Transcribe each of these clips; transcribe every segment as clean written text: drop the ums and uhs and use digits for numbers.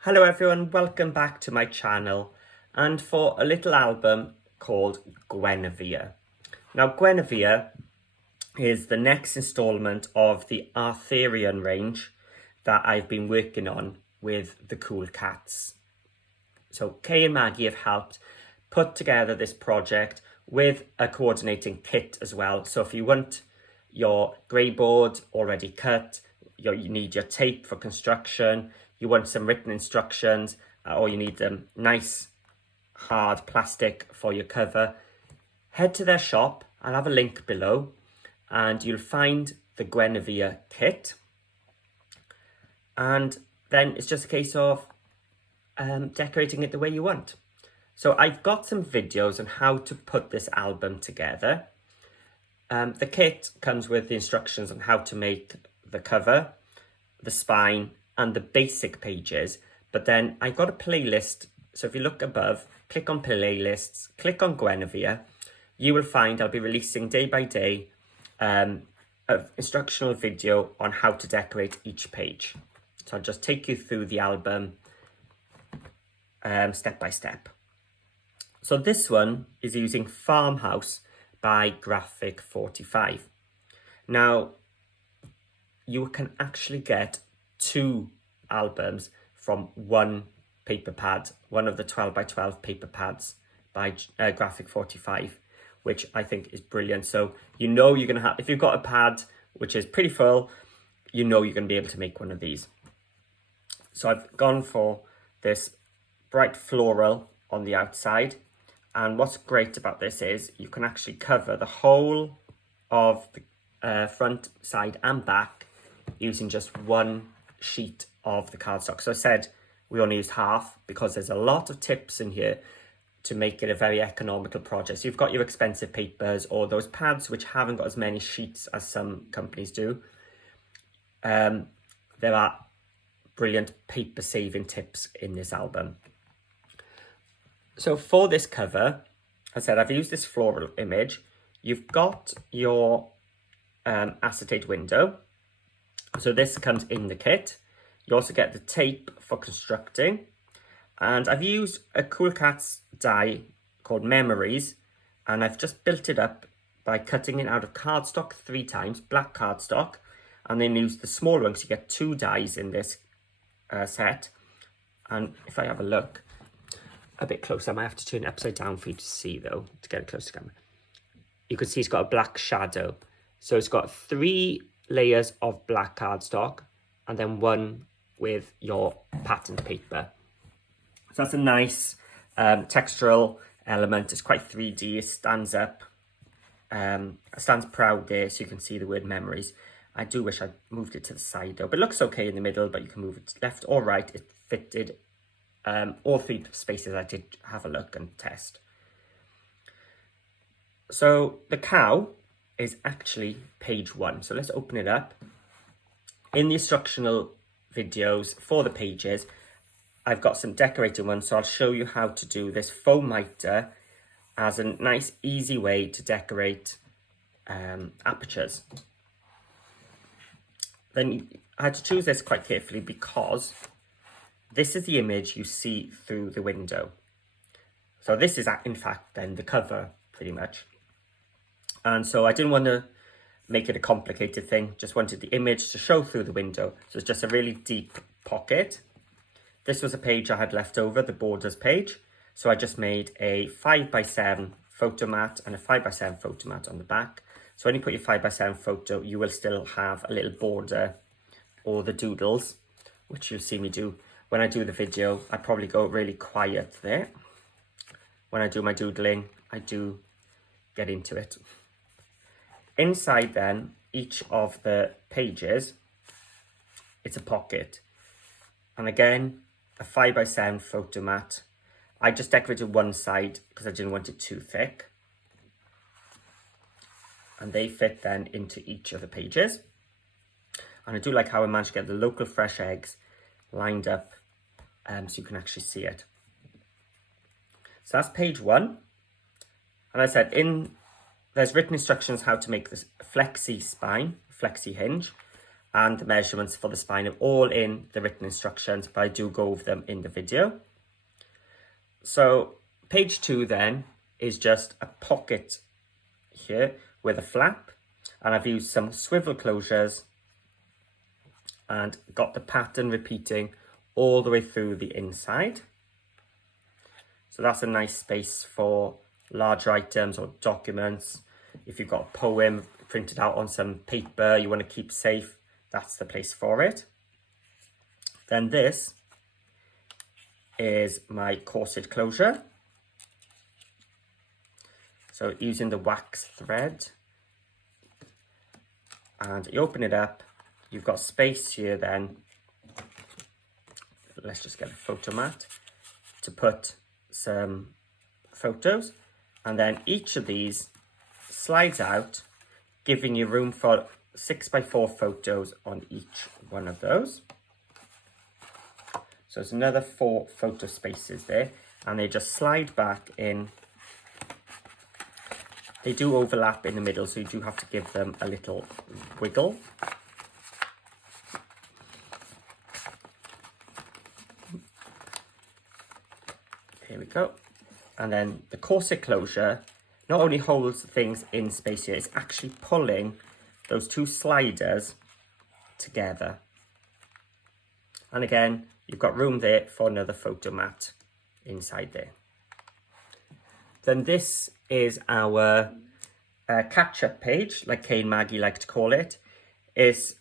Hello everyone, welcome back to my channel and for a little album called Guinevere. Now Guinevere is the next instalment of the Arthurian range that I've been working on with the Cool Katz. So Kay and Maggie have helped put together this project with a coordinating kit as well. So if you want your grey board already cut, you need your tape for construction, you want some written instructions, or you need nice hard plastic for your cover, head to their shop. I'll have a link below and you'll find the Guinevere kit. And then it's just a case of decorating it the way you want. So I've got some videos on how to put this album together. The kit comes with the instructions on how to make the cover, the spine, and the basic pages, but then I've got a playlist. So if you look above, click on playlists, click on Guinevere, you will find I'll be releasing day by day an instructional video on how to decorate each page. So I'll just take you through the album step by step. So this one is using Farmhouse by Graphic 45. Now you can actually get 2 albums from one paper pad, one of the 12 by 12 paper pads by Graphic 45, which I think is brilliant. So you know you're going to have, if you've got a pad which is pretty full, you know you're going to be able to make one of these. So I've gone for this bright floral on the outside, and what's great about this is you can actually cover the whole of the front, side and back using just one sheet of the cardstock. So I said we only used half because there's a lot of tips in here to make it a very economical project. So you've got your expensive papers or those pads which haven't got as many sheets as some companies do. There are brilliant paper saving tips in this album. So for this cover, I said I've used this floral image. You've got your acetate window. So this comes in the kit. You also get the tape for constructing. And I've used a Cool Katz die called Memories. And I've just built it up by cutting it out of cardstock 3 times, black cardstock. And then use the small one, because you get 2 dies in this set. And if I have a look a bit closer, I might have to turn it upside down for you to see though, to get it close to camera. You can see it's got a black shadow. So it's got 3 layers of black cardstock and then 1 with your patterned paper. So that's a nice textural element. It's quite 3D, it stands up, it stands proud there, so you can see the word Memories. I do wish I moved it to the side though, but it looks okay in the middle, but you can move it left or right. It fitted all 3 spaces. I did have a look and test. So the cow is actually page 1. So let's open it up. In the instructional videos for the pages, I've got some decorating ones, so I'll show you how to do this foam miter as a nice easy way to decorate apertures. Then I had to choose this quite carefully because this is the image you see through the window. So this is in fact then the cover pretty much. And so I didn't want to make it a complicated thing, just wanted the image to show through the window. So it's just a really deep pocket. This was a page I had left over, the borders page. So I just made a 5x7 photo mat and a 5x7 photo mat on the back. So when you put your 5x7 photo, you will still have a little border or the doodles, which you'll see me do. When I do the video, I probably go really quiet there. When I do my doodling, I do get into it. Inside then, each of the pages, it's a pocket. And again, a 5x7 photo mat. I just decorated one side because I didn't want it too thick. And they fit then into each of the pages. And I do like how I managed to get the local fresh eggs lined up so you can actually see it. So that's page 1. And I said, there's written instructions how to make this flexi spine, flexi hinge, and the measurements for the spine are all in the written instructions, but I do go over them in the video. So page 2 then is just a pocket here with a flap, and I've used some swivel closures and got the pattern repeating all the way through the inside. So that's a nice space for larger items or documents. If you've got a poem printed out on some paper you want to keep safe, that's the place for it. Then this is my corset closure. So using the wax thread, and you open it up, you've got space here then. Let's just get a photo mat to put some photos, and then each of these slides out, giving you room for 6x4 photos on each one of those. So there's another 4 photo spaces there, and they just slide back in. They do overlap in the middle, so you do have to give them a little wiggle. Here we go. And then the corset closure not only holds things in space here, it's actually pulling those 2 sliders together. And again, you've got room there for another photo mat inside there. Then this is our catch-up page, like Kay and Maggie like to call it. It's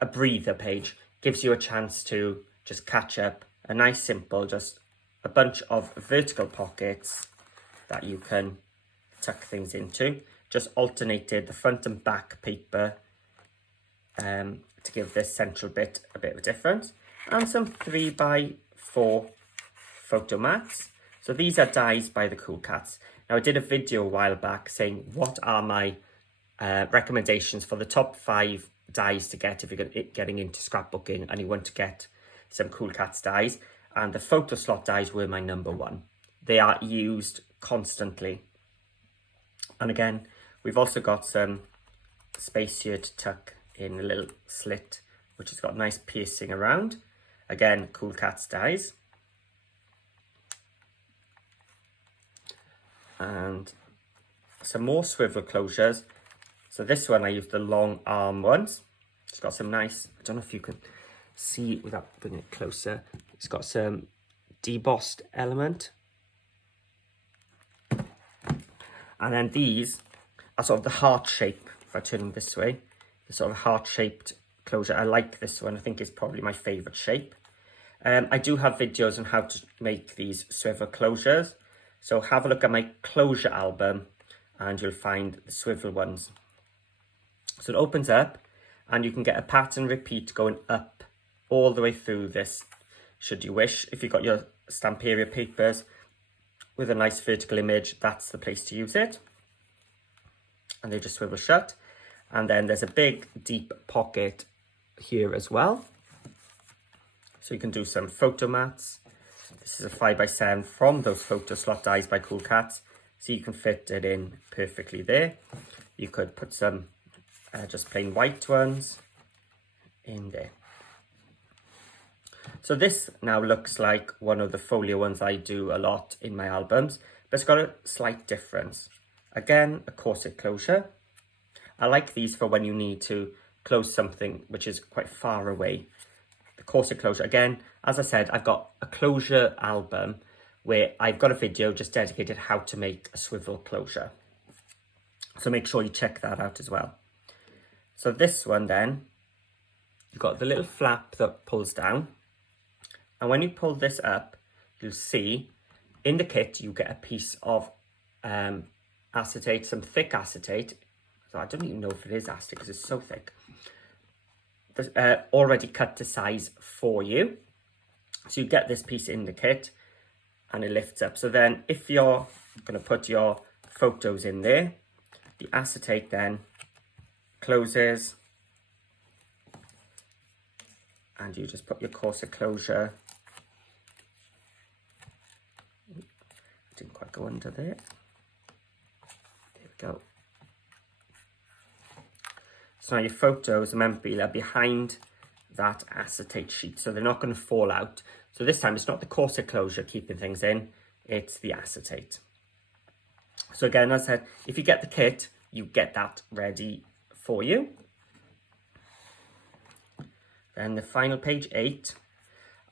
a breather page. Gives you a chance to just catch up. A nice simple, just a bunch of vertical pockets that you can tuck things into. Just alternated the front and back paper to give this central bit a bit of a difference. And some 3x4 photo mats. So these are dies by the Cool Katz. Now I did a video a while back saying what are my recommendations for the top 5 dies to get if you're getting into scrapbooking and you want to get some Cool Katz dies. And the photo slot dies were my number 1. They are used constantly. And again, we've also got some space here to tuck in a little slit, which has got nice piercing around. Again, Cool Katz dies. And some more swivel closures. So this one I used the long arm ones. It's got some nice, I don't know if you can see without bringing it closer. It's got some debossed element. And then these are sort of the heart shape. If I turn them this way, the sort of heart-shaped closure. I like this one. I think it's probably my favourite shape. I do have videos on how to make these swivel closures. So have a look at my closure album and you'll find the swivel ones. So it opens up and you can get a pattern repeat going up all the way through this, should you wish. If you've got your Stamperia papers with a nice vertical image, that's the place to use it. And they just swivel shut. And then there's a big deep pocket here as well. So you can do some photo mats. This is a 5x7 from those photo slot dies by Cool Katz. So you can fit it in perfectly there. You could put some just plain white ones in there. So this now looks like one of the folio ones I do a lot in my albums, but it's got a slight difference. Again, a corset closure. I like these for when you need to close something which is quite far away. The corset closure, again, as I said, I've got a closure album where I've got a video just dedicated how to make a swivel closure. So make sure you check that out as well. So this one then, you've got the little flap that pulls down. And when you pull this up, you'll see in the kit, you get a piece of acetate, some thick acetate. So I don't even know if it is acetate because it's so thick. Already cut to size for you. So you get this piece in the kit and it lifts up. So then if you're going to put your photos in there, the acetate then closes and you just put your corset closure. Didn't quite go under there. There we go. So now your photos, remember, are behind that acetate sheet, so they're not going to fall out. So this time it's not the corset closure keeping things in, it's the acetate. So again, as I said, if you get the kit, you get that ready for you. Then the final page 8,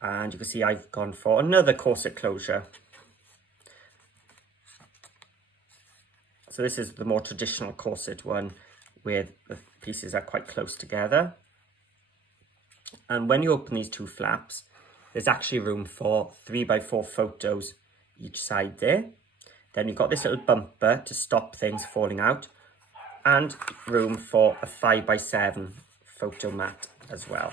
and you can see I've gone for another corset closure. So this is the more traditional corset one where the pieces are quite close together. And when you open these two flaps, there's actually room for 3x4 photos each side there. Then you've got this little bumper to stop things falling out, and room for a 5x7 photo mat as well.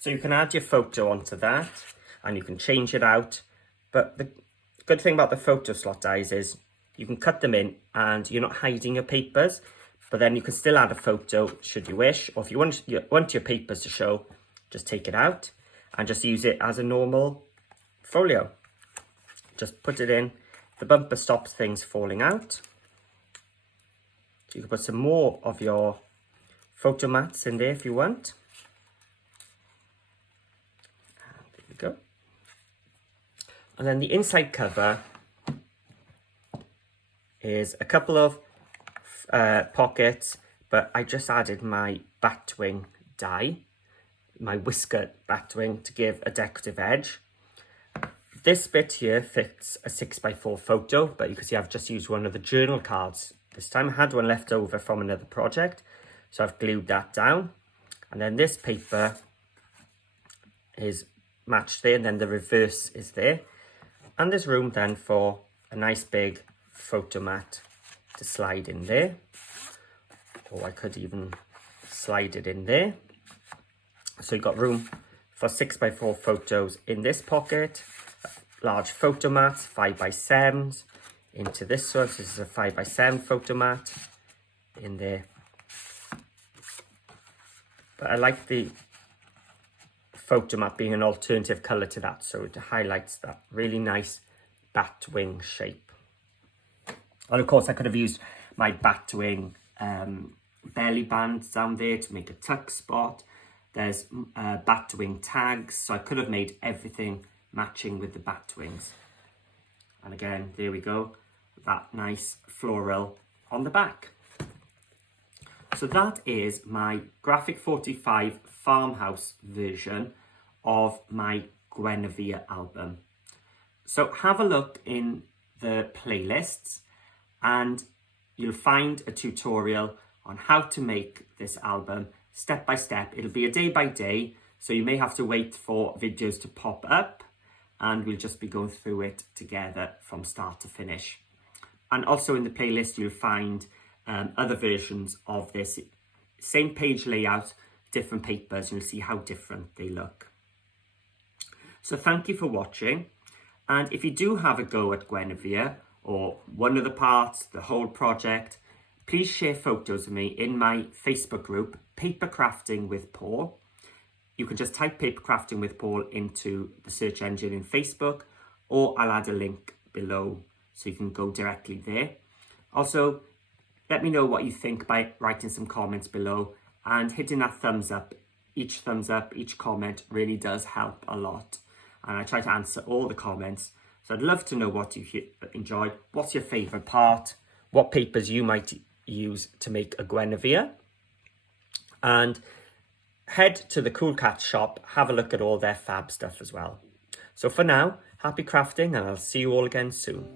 So you can add your photo onto that and you can change it out. But the good thing about the photo slot dies is you can cut them in and you're not hiding your papers, but then you can still add a photo should you wish, or if you want your papers to show, just take it out and just use it as a normal folio. Just put it in. The bumper stops things falling out. So you can put some more of your photo mats in there if you want. And there we go. And then the inside cover is a couple of pockets, but I just added my batwing die, my whisker batwing, to give a decorative edge. This bit here fits a 6x4 photo, but you can see I've just used one of the journal cards this time. I had one left over from another project, so I've glued that down. And then this paper is matched there, and then the reverse is there. And there's room then for a nice big photo mat to slide in there. Or I could even slide it in there. So you've got room for 6x4 photos in this pocket. Large photo mats, 5x7s into this one. So this is a 5x7 photo mat in there. But I like the photo mat being an alternative colour to that, so it highlights that really nice bat wing shape. And of course I could have used my bat wing belly bands down there to make a tuck spot. There's bat wing tags, so I could have made everything matching with the bat wings. And again, there we go, that nice floral on the back. So that is my Graphic 45 Farmhouse version of my Guinevere album. So have a look in the playlists and you'll find a tutorial on how to make this album step by step. It'll be a day by day, so you may have to wait for videos to pop up and we'll just be going through it together from start to finish. And also in the playlist you'll find other versions of this same page layout, different papers, and you'll see how different they look. So thank you for watching, and if you do have a go at Guinevere or one of the parts, the whole project, please share photos of me in my Facebook group, Paper Crafting with Paul. You can just type Paper Crafting with Paul into the search engine in Facebook, or I'll add a link below so you can go directly there. Also, let me know what you think by writing some comments below and hitting that thumbs up. Each thumbs up, each comment really does help a lot. And I try to answer all the comments. So I'd love to know what you enjoyed. What's your favourite part? What papers you might use to make a Guinevere? And head to the Cool Katz shop, have a look at all their fab stuff as well. So for now, happy crafting, and I'll see you all again soon.